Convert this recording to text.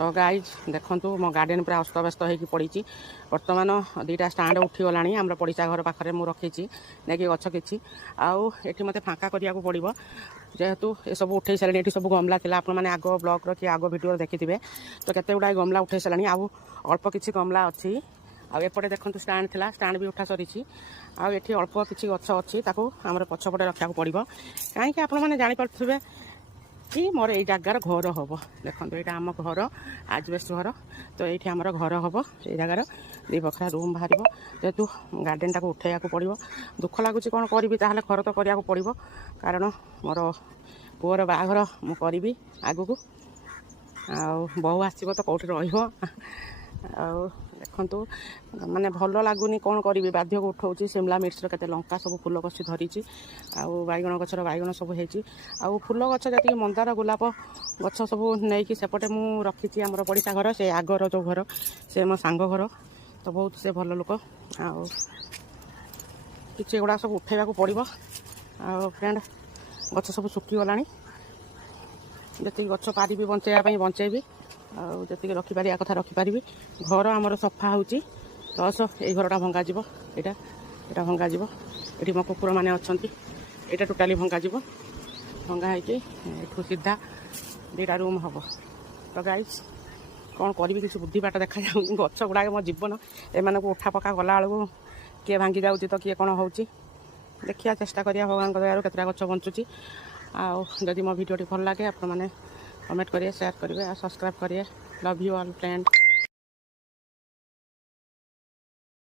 तो गाइज देखंतु मो गार्डन पूरा अस्तव्यस्त होगी पड़ी बर्तमान दुईटा स्टाण्ड उठीगला आम पड़ीसा घर पाखे मुझे रखी नहीं गछ कि आठ मत फाँका करा पड़ो जेहेतु ये सब उठे सारे ये सब गमला था आपने आग ब्लॉग कि आग भिडियो देखिथे तो केते गुड़ा गमला उठे सारे आउ अल्प किसी गमला अच्छी आउपटे देखो स्टाण्ड था स्टाण्ड भी उठा सरी आठी अल्प किसी गछ अच्छी आम पछपटे रखा पड़ो कहीं आपने जापे कि मोर ये जगार घर हम देखो यहाँ आम घर आजबेस्ट घर तो ये आम घर हम ये जगार दी बखरा रूम बाहर जेहेतु गार्डन टाक उठे पड़ो दुख लगुच कौन करी ताहले घर तो करा पड़ो कारण मोर पुअर बाहाघर मु करी आगु को बहु आसो तो कौटी देखु माने भल लगुनि कौन करी बाध्य को उठाऊँ शिमला मिर्चर के लंका सब फुल कषि धरी बैगण गचर बैगण सब हो फुल गच जी मंदार गोलाप गच सब नहीं सेपटे मु रखी आमर पड़ीसा घर से आगर जो घर से मो सांग घर तो बहुत से भल लोक कि गुड़ा सब उठेगा पड़ो फ्रेंड गच सब सुखीगला जी गच पारि बचाई बचेबी जी रखिपार कथा रखिपारि घर आमर सफा हो प्लस ये घरटा भंगा यहाँ भंगा ये मो कुकुर मैंने अच्छा यहाँ टोटाली भंगा भंगा हो सीधा दुईटा रूम हम तो गाइस कौन करी किसी बुद्धि बाट देखा गच गुड़ाक मो जीवन एम उठा पका गला बेलू किए भांगी जाऊँगी तो किए कौन हो देखिया चेष्टा करिया भगवान दयार केतटा गच बंचुची आदि मो भिडियोटी भल लगे आप कमेंट करिए शेयर करेंगे और सब्सक्राइब करिए लव यू ऑल फ्रेंड।